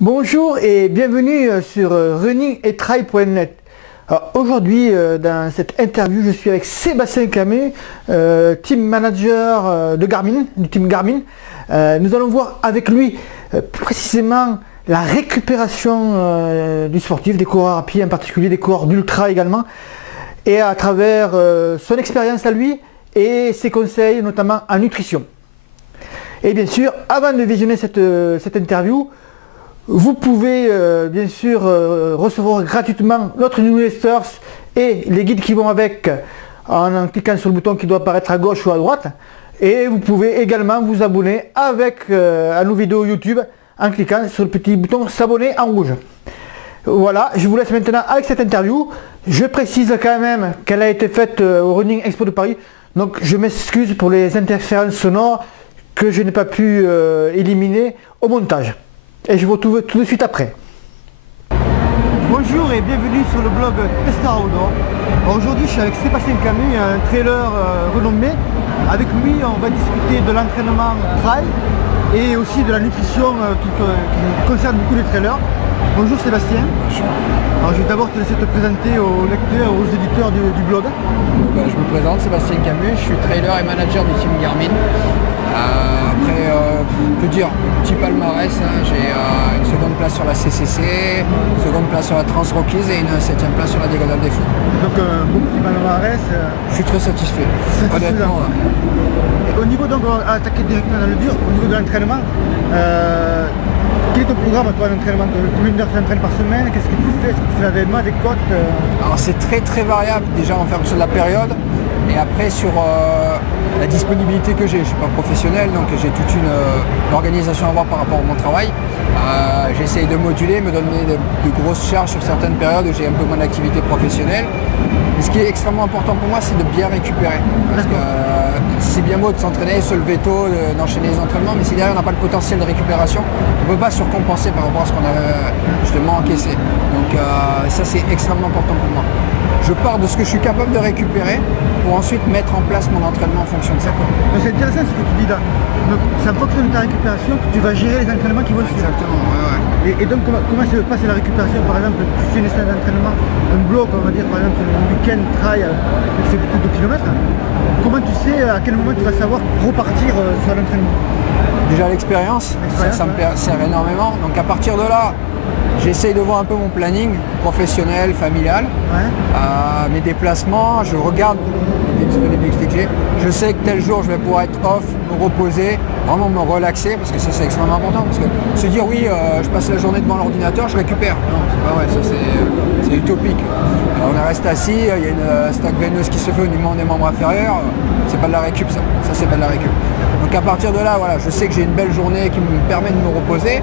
Bonjour et bienvenue sur runningetry.net. Aujourd'hui, dans cette interview, je suis avec Sébastien Camé, team manager de Garmin, du team Garmin. Nous allons voir avec lui plus précisément la récupération du sportif, des coureurs à pied en particulier, des coureurs d'ultra également, et à travers son expérience à lui et ses conseils, notamment en nutrition. Et bien sûr, avant de visionner cette interview, vous pouvez bien sûr recevoir gratuitement notre newsletter et les guides qui vont avec en cliquant sur le bouton qui doit apparaître à gauche ou à droite. Et vous pouvez également vous abonner avec à nos vidéos YouTube en cliquant sur le petit bouton s'abonner en rouge. Voilà, je vous laisse maintenant avec cette interview. Je précise quand même qu'elle a été faite au Running Expo de Paris. Donc je m'excuse pour les interférences sonores que je n'ai pas pu éliminer au montage. Et je vous retrouve tout de suite après. Bonjour et bienvenue sur le blog Tester Outdoor. Aujourd'hui je suis avec Sébastien Camé, un trailer renommé. Avec lui on va discuter de l'entraînement trail et aussi de la nutrition qui concerne beaucoup les trailers. Bonjour Sébastien. Bonjour. Alors je vais d'abord te laisser te présenter aux lecteurs, aux éditeurs du blog. Je me présente, Sébastien Camus, je suis trailer et manager du team Garmin. Après, je peux dire, petit palmarès, hein, j'ai une seconde place sur la CCC, une seconde place sur la Trans-Rockies et une 7e place sur la Diagonale des Fous. Donc bon petit palmarès. Je suis très satisfait, honnêtement. Et au niveau, donc on va attaquer directement dans le dur, au niveau de l'entraînement, quel est ton programme toi d'entraînement? Combien d'heures tu entraînes par semaine? Qu'est-ce que tu fais? Est-ce que tu fais la VMA, des côtes? Alors c'est très variable, déjà en fonction de la période. Et après sur la disponibilité que j'ai, je ne suis pas professionnel, donc j'ai toute une organisation à avoir par rapport à mon travail. J'essaye de moduler, me donner de grosses charges sur certaines périodes où j'ai un peu moins d'activité professionnelle. Et ce qui est extrêmement important pour moi, c'est de bien récupérer. Parce que c'est bien beau de s'entraîner, se lever tôt, d'enchaîner les entraînements, mais si derrière on n'a pas le potentiel de récupération, on ne peut pas surcompenser par rapport à ce qu'on a justement encaissé. Donc ça c'est extrêmement important pour moi. Je pars de ce que je suis capable de récupérer pour ensuite mettre en place mon entraînement en fonction de ça. C'est intéressant ce que tu dis là. Donc c'est en fonction de ta récupération que tu vas gérer les entraînements qui vont suivre. Exactement, ouais. Et donc comment se passe la récupération? Par exemple, tu fais une séance d'entraînement, un bloc, on va dire par exemple un week-end trail, tu fais beaucoup de kilomètres. Comment tu sais à quel moment tu vas savoir repartir sur l'entraînement? Déjà l'expérience, ça me sert énormément. Donc à partir de là, j'essaye de voir un peu mon planning professionnel, familial, mes déplacements, je regarde les disponibilités que j'ai. Je sais que tel jour je vais pouvoir être off, me reposer, vraiment me relaxer, parce que ça c'est extrêmement important. Parce que se dire oui, je passe la journée devant l'ordinateur, je récupère. Non, c'est pas vrai, ça c'est utopique. On reste assis, il y a une stack veineuse qui se fait au niveau des membres inférieurs, c'est pas de la récup ça c'est pas de la récup. Donc à partir de là, voilà, je sais que j'ai une belle journée qui me permet de me reposer.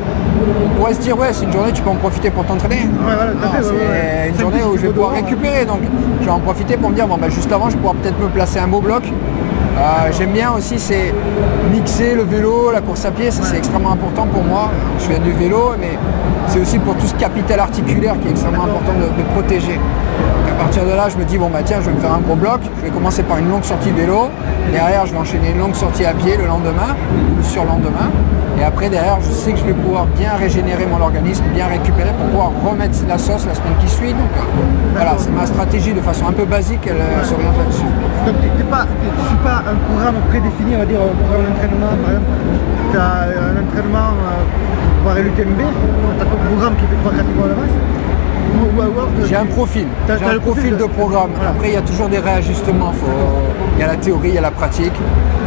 On pourrait se dire ouais, c'est une journée tu peux en profiter pour t'entraîner. C'est une journée où je vais pouvoir récupérer, donc je vais en profiter pour me dire bon bah juste avant je vais pouvoir peut-être me placer un beau bloc. J'aime bien aussi c'est mixer le vélo, la course à pied, ça c'est extrêmement important pour moi. Je fais du vélo, mais c'est aussi pour tout ce capital articulaire qui est extrêmement important de protéger. Donc à partir de là, je me dis bon bah tiens, je vais me faire un gros bloc, je vais commencer par une longue sortie vélo, derrière je vais enchaîner une longue sortie à pied le lendemain ou le surlendemain. Et après derrière, je sais que je vais pouvoir bien régénérer mon organisme, bien récupérer pour pouvoir remettre la sauce la semaine qui suit. Donc voilà, c'est ma stratégie de façon un peu basique, elle s'oriente là-dessus. Donc tu ne suis pas un programme prédéfini, on va dire un programme d'entraînement, par exemple, tu as un entraînement pour aller l'UTMB, tu as ton programme qui fait 3-4 mois à l'avance. J'ai un profil, j'ai un profil de programme. Voilà. Après, il y a toujours des réajustements. Il y a la théorie, il y a la pratique,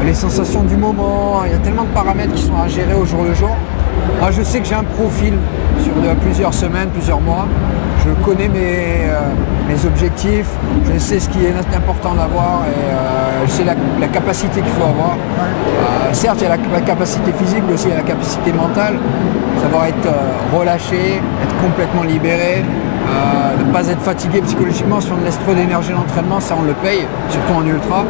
les sensations du moment. Il y a tellement de paramètres qui sont à gérer au jour le jour. Moi, je sais que j'ai un profil sur plusieurs semaines, plusieurs mois. Je connais mes objectifs, je sais ce qui est important d'avoir et je sais la capacité qu'il faut avoir. Certes, il y a la capacité physique, mais aussi il y a la capacité mentale. Savoir être relâché, être complètement libéré, ne pas être fatigué psychologiquement. Si on laisse trop d'énergie à l'entraînement, ça on le paye, surtout en ultra.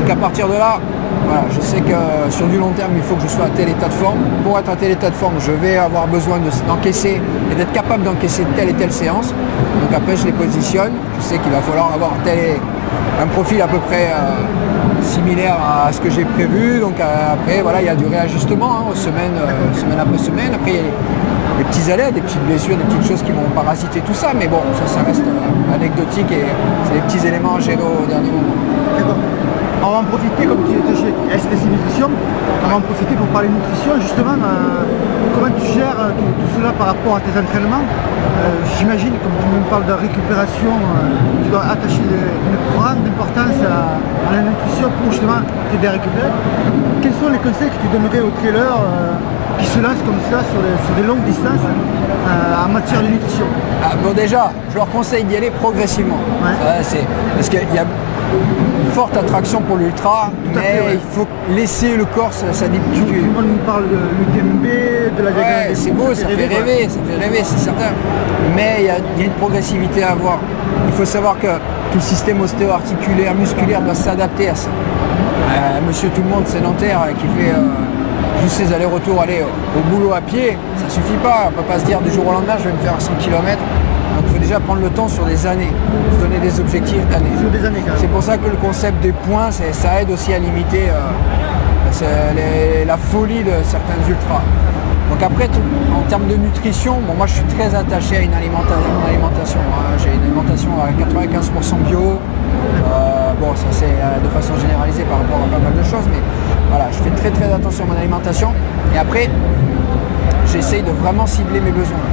Donc à partir de là, voilà, je sais que sur du long terme, il faut que je sois à tel état de forme. Pour être à tel état de forme, je vais avoir besoin d'encaisser et d'être capable d'encaisser telle et telle séance. Donc après, je les positionne. Je sais qu'il va falloir avoir un profil à peu près similaire à ce que j'ai prévu. Donc après, voilà, il y a du réajustement, semaine après semaine. Après, des petits aléas, des petites blessures, des petites choses qui vont parasiter tout ça, mais bon, ça reste anecdotique et c'est des petits éléments à gérer au dernier moment. D'accord. On va en profiter, comme tu étais chez STC Nutrition, on va en profiter pour parler nutrition. Justement, comment tu gères tout cela par rapport à tes entraînements? J'imagine, comme tu me parles de récupération, tu dois attacher une grande importance à la nutrition pour justement t'aider à récupérer. Quels sont les conseils que tu donnerais aux trailers qui se lancent comme ça sur des longues distances en matière de nutrition? Bon, déjà, je leur conseille d'y aller progressivement. Ouais. Parce qu'il y a une forte attraction pour l'ultra, mais il faut laisser le corps s'habituer. Tout le monde nous parle de l'UTMB, de la diagonale. Ouais, c'est beau, ça fait rêver, c'est certain. Mais il y a une progressivité à avoir. Il faut savoir que tout le système ostéo-articulaire, musculaire doit s'adapter à ça. Monsieur tout le monde sédentaire qui fait juste ses allers-retours, aller au boulot à pied, ça suffit pas. On ne peut pas se dire du jour au lendemain je vais me faire 100 km. Donc il faut déjà prendre le temps sur des années, se donner des objectifs d'années. C'est pour ça que le concept des points, ça aide aussi à limiter la folie de certains ultras. Donc après, en termes de nutrition, bon, moi je suis très attaché à une alimentation. J'ai une alimentation à 95% bio. Bon, ça c'est de façon généralisée par rapport à pas mal de choses, mais voilà, je fais très attention à mon alimentation. Et après, j'essaye de vraiment cibler mes besoins.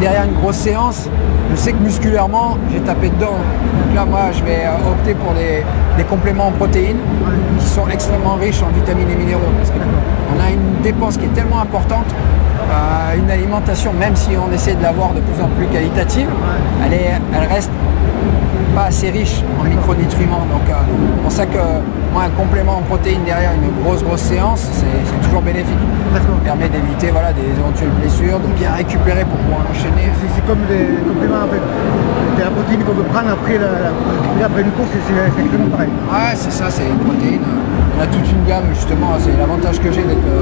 Derrière une grosse séance, je sais que musculairement, j'ai tapé dedans. Donc là, moi, je vais opter pour des compléments en protéines qui sont extrêmement riches en vitamines et minéraux. Parce qu'on a une dépense qui est tellement importante, une alimentation, même si on essaie de l'avoir de plus en plus qualitative, elle reste pas assez riche en micronutriments. Donc c'est pour ça que moi, un complément en protéines derrière une grosse séance, c'est toujours bénéfique. Ça permet d'éviter des éventuelles blessures, de bien récupérer pour pouvoir enchaîner. C'est comme des compléments en fait. C'est la protéine qu'on peut prendre après une course, c'est exactement pareil. Ouais, c'est ça, c'est une protéine. On a toute une gamme justement, c'est l'avantage que j'ai d'être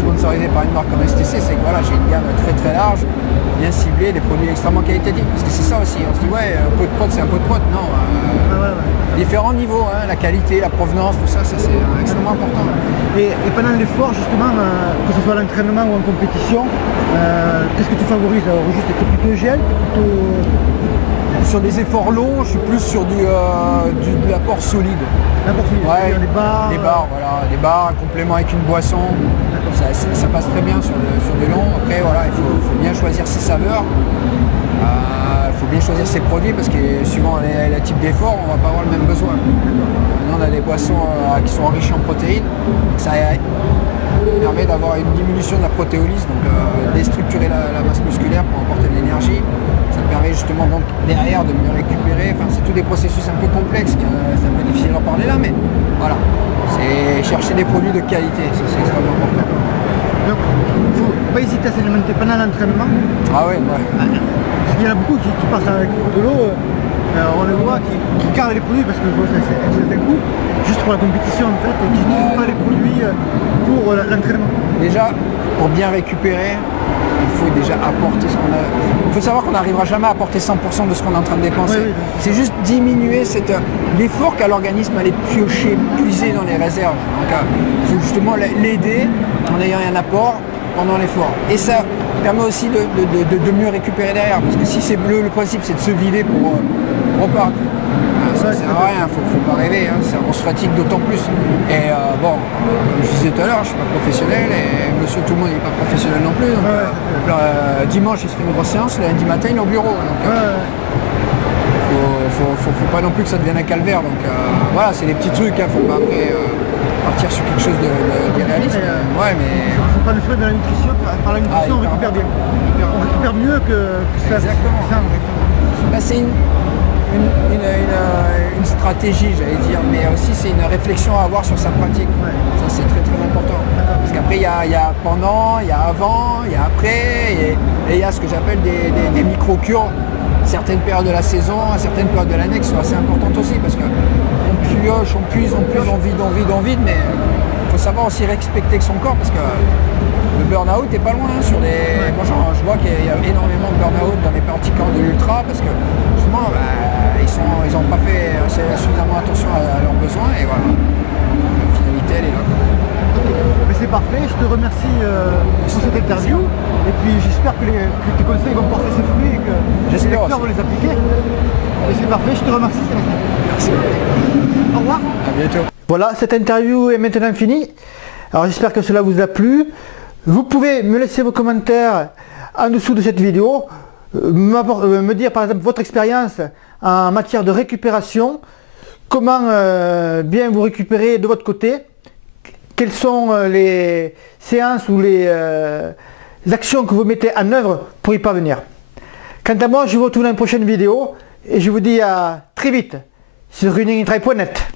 sponsorisé par une marque comme STC, c'est que voilà, j'ai une gamme très large, bien ciblée, des produits extrêmement qualitatifs. Parce que c'est ça aussi, on se dit ouais, un pot de prod c'est un pot de prod. Non, différents niveaux, la qualité, la provenance, tout ça, c'est extrêmement important. Et pendant l'effort justement, que ce soit à l'entraînement ou en compétition, qu'est-ce que tu favorises? Alors juste plutôt gel, Sur des efforts longs, je suis plus sur de l'apport solide. L'apport solide, ouais, des barres. Des barres, un complément avec une boisson. Ça passe très bien sur des longs. Après, voilà, il faut bien choisir ses saveurs. Il faut bien choisir ses produits parce que suivant le type d'effort, on ne va pas avoir le même besoin. Nous, on a des boissons qui sont enrichies en protéines. Ça permet d'avoir une diminution de la protéolyse, donc déstructurer la masse musculaire pour apporter de l'énergie. Ça permet justement donc derrière de mieux récupérer. Enfin, c'est tous des processus un peu complexes, c'est un peu difficile d'en parler là, mais voilà. C'est chercher des produits de qualité, ça c'est extrêmement important. Donc, il ne faut pas hésiter à s'alimenter pendant l'entraînement. Ah ouais. Parce qu'il y en a beaucoup qui passent avec de l'eau, on le voit, qui gardent les produits parce que c'est un coup, juste pour la compétition en fait, qui n'utilisent pas les produits pour l'entraînement. Déjà, pour bien récupérer, il faut déjà apporter ce qu'on a. Il faut savoir qu'on n'arrivera jamais à apporter 100% de ce qu'on est en train de dépenser. Oui. C'est juste diminuer l'effort qu'a l'organisme à aller piocher, puiser dans les réserves. Donc il faut justement l'aider en ayant un apport pendant l'effort. Et ça permet aussi de mieux récupérer derrière. Parce que si c'est bleu, le principe c'est de se vider pour repartir. Ça ne sert à rien, faut pas rêver, on se fatigue d'autant plus. Et bon, comme je disais tout à l'heure, je ne suis pas professionnel et monsieur tout le monde n'est pas professionnel non plus. Donc, dimanche il se fait une grosse séance, le lundi matin il est au bureau. Donc faut pas non plus que ça devienne un calvaire. Donc voilà, c'est des petits trucs, faut pas après partir sur quelque chose d'irréaliste. C'est pas le fait de la nutrition, par la nutrition on récupère bien. On récupère mieux que ça. Exactement. Là, c'est une stratégie, j'allais dire, mais aussi c'est une réflexion à avoir sur sa pratique. Ça c'est très important. Parce qu'après il y a pendant, il y a avant, il y a après, et il y a ce que j'appelle des micro-cures. Certaines périodes de la saison, à certaines périodes de l'année qui sont assez importantes aussi, parce qu'on pioche, on puise, on vide, mais il faut savoir aussi respecter son corps, parce que le burn-out n'est pas loin. Moi je vois qu'il y a énormément de burn-out dans les pratiquants de l'ultra, parce que justement ils n'ont pas fait suffisamment attention à leurs besoins, et voilà, la finalité elle est là. Mais c'est parfait, je te remercie pour cette interview. Et puis j'espère que tes conseils vont porter ses fruits et que les lecteurs vont les appliquer. Et c'est parfait, je te remercie Sébastien. Merci. Au revoir. À bientôt. Voilà, cette interview est maintenant finie. Alors j'espère que cela vous a plu. Vous pouvez me laisser vos commentaires en dessous de cette vidéo, me dire par exemple votre expérience en matière de récupération, comment bien vous récupérer de votre côté, quelles sont les séances ou les actions que vous mettez en œuvre pour y parvenir. Quant à moi, je vous retrouve dans une prochaine vidéo et je vous dis à très vite sur runningintry.net.